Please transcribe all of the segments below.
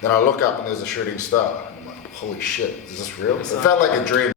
Then I look up and there's a shooting star. And I'm like, holy shit, is this real? It felt like a dream.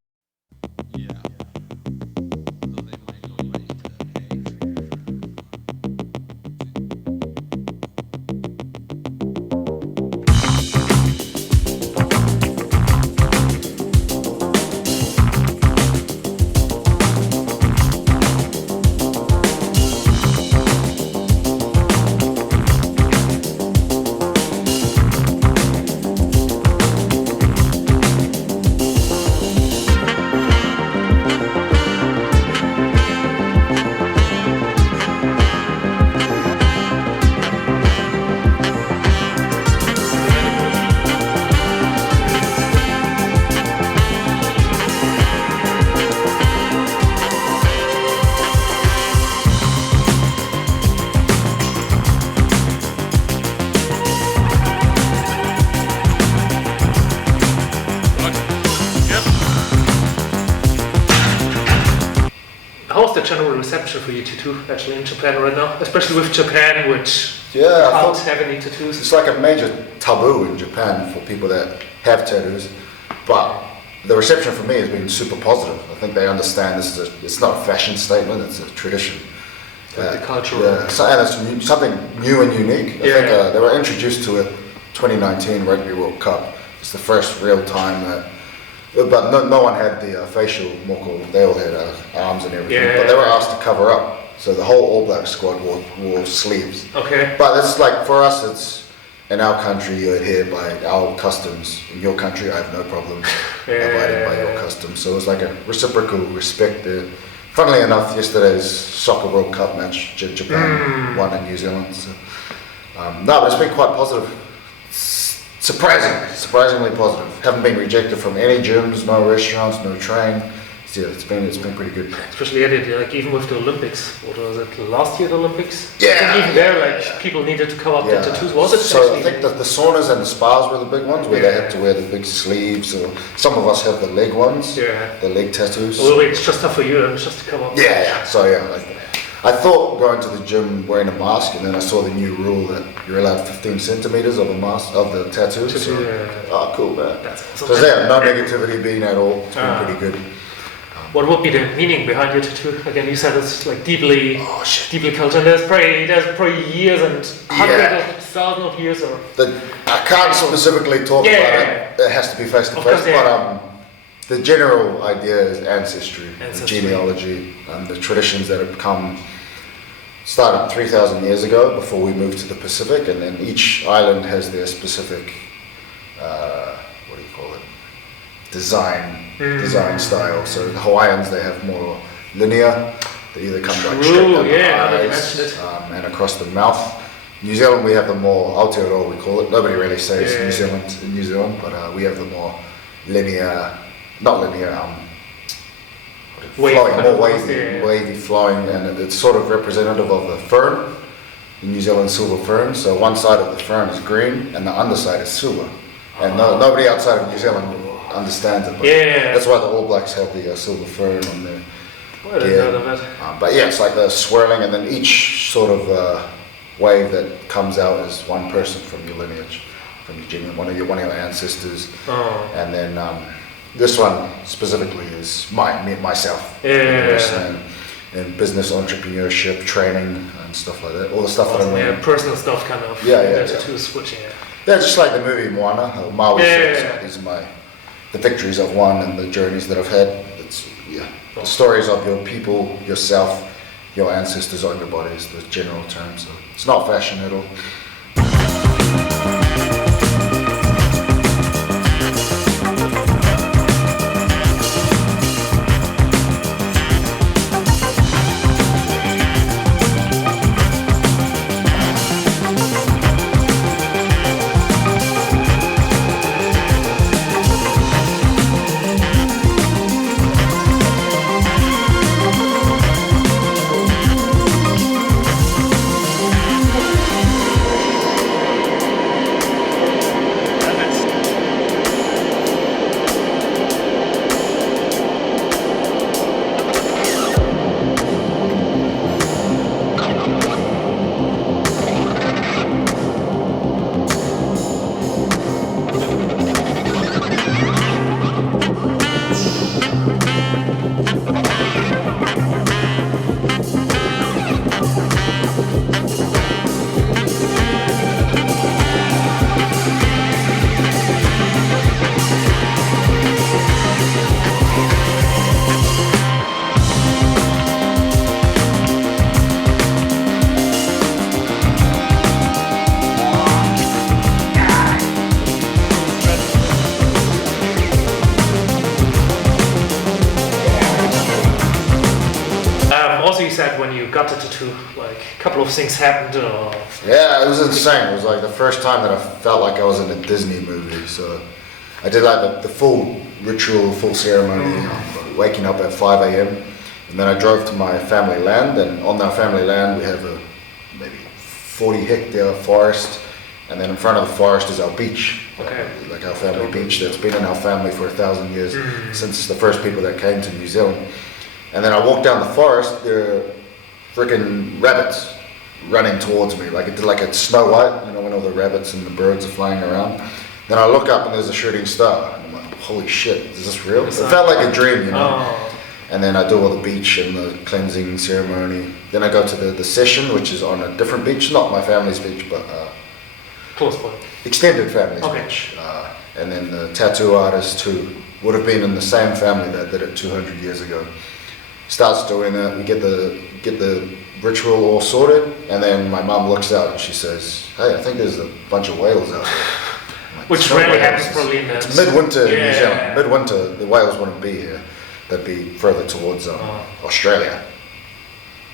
How's the general reception for your tattoo actually in Japan right now? Especially with Japan, which Yeah, can't have any tattoos. it's like a major taboo in Japan for people that have tattoos, but the reception for me has been super positive. I think they understand it's not a fashion statement, it's a tradition. Like the culture. Yeah, and it's something new and unique. I think they were introduced to it 2019 Rugby World Cup. It's the first real time that, but no one had the facial moko. They all had arms and everything, but they were asked to cover up. So the whole All Black squad wore sleeves. Okay. But it's like, for us, it's in our country, you adhere by our customs. In your country, I have no problem abiding by your customs. So it's like a reciprocal respect there. Funnily enough, yesterday's Soccer World Cup match, Japan won in New Zealand. So, no, but it's been quite positive. Surprisingly positive. Haven't been rejected from any gyms, no restaurants, no train. So yeah, it's been pretty good. Especially like even with the Olympics. What was it? Last year the Olympics? Yeah. I think even there, like people needed to cover up their tattoos. Was it? So I think that the saunas and the spas were the big ones where they had to wear the big sleeves. Or some of us have the leg ones. Yeah. The leg tattoos. Well, it's just tough for you, it's just to cover up. Yeah. So yeah, like, I thought going to the gym wearing a mask, and then I saw the new rule that you're allowed 15 centimeters of a mask of the tattoo. So, oh, cool, man. That's awesome. So yeah, no negativity being at all. It's been pretty good. What would be the meaning behind your tattoo? Again, you said it's like deeply cultured. There's probably years and hundreds of thousands of years, or I can't specifically talk about it. It has to be face to face. But the general idea is ancestry, genealogy, and the traditions that have come. Started 3,000 years ago before we moved to the Pacific, and then each island has their specific, what do you call it, design style. So the Hawaiians, they have more linear. They either come like straight down the eyes and across the mouth. New Zealand, we have the more Aotearoa, we call it. Nobody really says New Zealand, but we have the more linear, not linear, wavy flowing, and it's sort of representative of the fern, the New Zealand silver fern. So one side of the fern is green and the underside is silver. And nobody outside of New Zealand understands it. But that's why the All Blacks have the silver fern on their but yeah, it's like the swirling, and then each sort of wave that comes out is one person from your lineage, from your genealogy, one of your ancestors. And then this one specifically is myself. In business, entrepreneurship, training, and stuff like that. All the stuff that I'm learning. Personal stuff, kind of. Tattoo switching. Yeah, just like the movie Moana, Maui. These are the victories I've won and the journeys that I've had. It's the stories of your people, yourself, your ancestors on your bodies, the general term. So it's not fashion at all. the tattoo? Like a couple of things happened, or Yeah, it was insane. It was like the first time that I felt like I was in a Disney movie. So I did like the full ritual, full ceremony, waking up at 5 a.m. And then I drove to my family land, and on our family land we have a maybe 40-hectare forest, and then in front of the forest is our beach, Okay. like our family beach that's been in our family for 1,000 years, since the first people that came to New Zealand. And then I walked down the forest, there are freaking rabbits running towards me, like it did like a Snow White, you know, when all the rabbits and the birds are flying around. Then I look up and there's a shooting star, and I'm like, holy shit, is this real? It felt like a dream, you know. Oh. And then I do all the beach and the cleansing ceremony. Then I go to the session, which is on a different beach, not my family's beach, but Close by. extended family's Okay. beach. And then the tattoo artist who would have been in the same family that did it 200 years ago starts doing it. We get the ritual all sorted, and then my mum looks out and she says, "Hey, I think there's a bunch of whales out there." Like, Which "No rarely whales. happens probably in the It's midwinter in New Yeah. Zealand. Midwinter, the whales wouldn't be here. They'd be further towards Australia.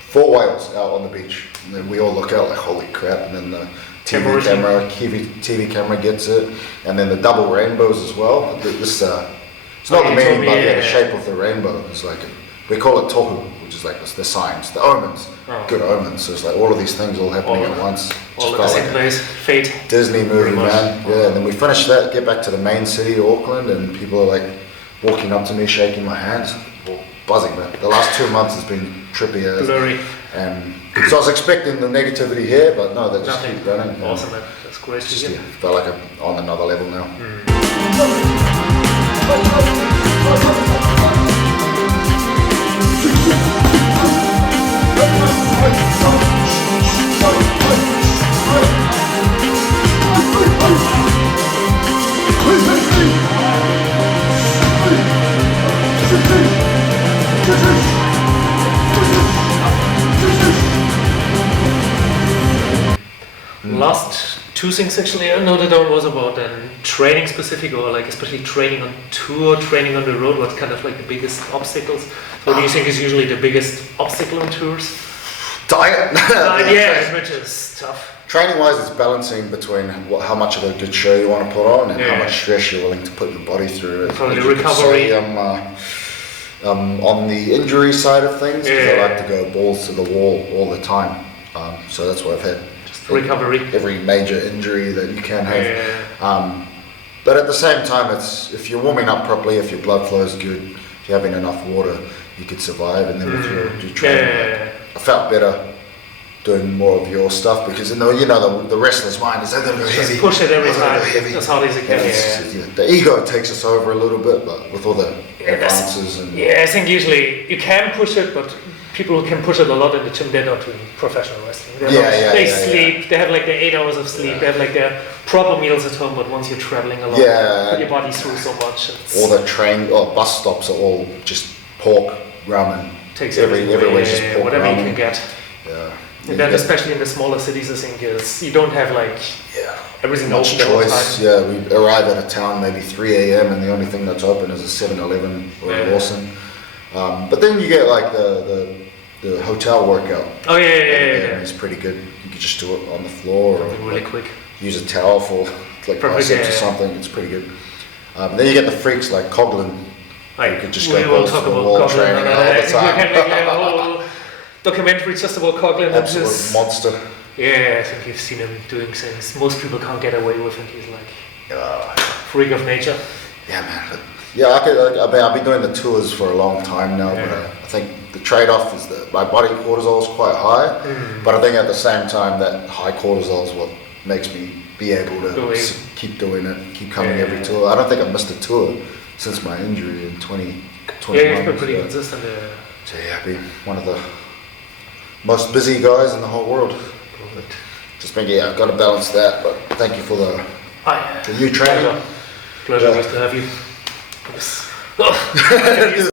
4 whales out on the beach, and then we all look out like, holy crap, and then the TV camera gets it, and then the double rainbows as well. This it's not the meaning, but yeah, the shape of the rainbow is like, we call it tohu, which is like the signs, the omens, good omens. So it's like all of these things all happening at once. all at the same place. Fate. Disney movie, Pretty much. man. Yeah, and then we finish that, get back to the main city, Auckland, and people are like walking up to me, shaking my hands, buzzing, man. The last 2 months has been trippy as. Blurry. And so I was expecting the negativity here, but no, they just Nothing. keep running. and Awesome, man. That's great to Just, hear. yeah, felt like I'm on another level now. Last 2 things actually. I know that one was about training specific, or like especially training on tour, training on the road. What's kind of like the biggest obstacles? What do you think is usually the biggest obstacle on tours? Diet! Yeah, which is tough. Training wise, it's balancing between how much of a good show you want to put on and how Yeah. much stress you're willing to put your body through. Probably As the you could recovery. say, on the injury side of things, 'cause I Yeah. like to go balls to the wall all the time. So that's what I've had. Recovery. Every major injury that you can have. Yeah. But at the same time, it's if you're warming up properly, if your blood flow is good, if you're having enough water, you could survive. And then if you're training, like, I felt better doing more of your stuff because the wrestler's mind is, they're going to go heavy. Just push it every they're gonna time go heavy. as hard as you can. And Yeah. the ego takes us over a little bit, but with all the Yeah, that's- advances and Yeah, I think usually you can push it, but people who can push it a lot in the gym, they're not doing professional wrestling. They sleep, they have like their 8 hours of sleep, they have like their proper meals at home, but once you're traveling a lot, Yeah. put your body through so much. all the bus stops are all just pork, ramen. Takes everything everywhere's away, just pork whatever you ramen. can get. Yeah. And then especially in the smaller cities, I think you don't have like Yeah. everything Much open all the choice. time. Yeah, we arrive at a town maybe 3 a.m. and the only thing that's open is a 7-Eleven or a Yeah. Lawson. But then you get like the hotel workout. Oh yeah. And it's pretty good. You could just do it on the floor or Something really like, quick. use a towel for like Perfect, biceps or yeah. something. It's pretty good. Then you get the freaks like Coughlin. Like, You could just we go will balls talk to the about wall Coughlin. training all the I think we time. can make a whole documentary just about Coughlin. which Absolute is- monster. Yeah, I think you've seen him doing things most people can't get away with, and he's like freak of nature. Yeah, man. But yeah, I've been doing the tours for a long time now, but I think the trade-off is that my body cortisol is quite high, but I think at the same time that high cortisol is what makes me be able to keep doing it, keep coming every tour. I don't think I've missed a tour since my injury in 2021. Yeah, you've been pretty consistent. So yeah, I've been one of the most busy guys in the whole world. Just think, I've got to balance that, but thank you for the new training. Pleasure to have you. Yes.